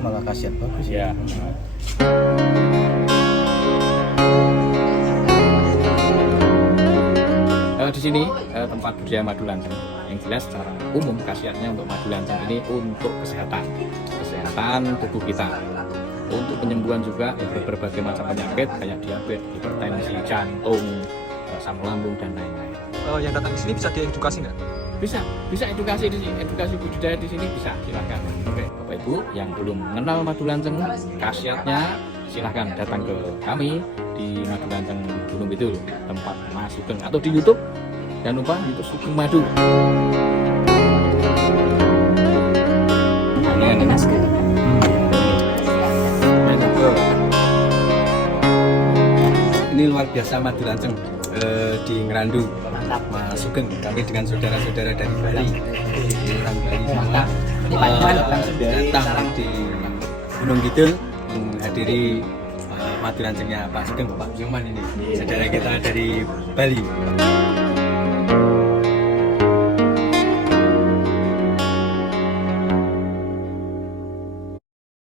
malah khasiat bagus Ya. Di sini tempat budidaya madu lanceng. Yang jelas secara umum khasiatnya untuk madu lanceng ini untuk kesehatan tubuh kita, untuk penyembuhan juga berbagai macam penyakit kayak diabetes, hipertensi, jantung, asam lambung dan lain-lain. Yang datang di sini bisa diedukasi nggak? Bisa edukasi di sini, edukasi budidaya di sini bisa, silakan. Oke, Bapak Ibu yang belum mengenal madu lanceng khasiatnya, silahkan datang ke kami di Madu Lanceng Gunung Kidul, tempat Mas Sugeng, atau di YouTube. Jangan lupa YouTube Sugeng Madu. Ini luar biasa madu lanceng di Ngerandu. Mantap. Mas Sugeng, kami dengan saudara-saudara dari Bali, orang Bali Mantap. Ini Pak datang di Gunung Kidul menghadiri madu lancengnya Pak Sugeng, Pak Yoman ini, saudara kita dari Bali.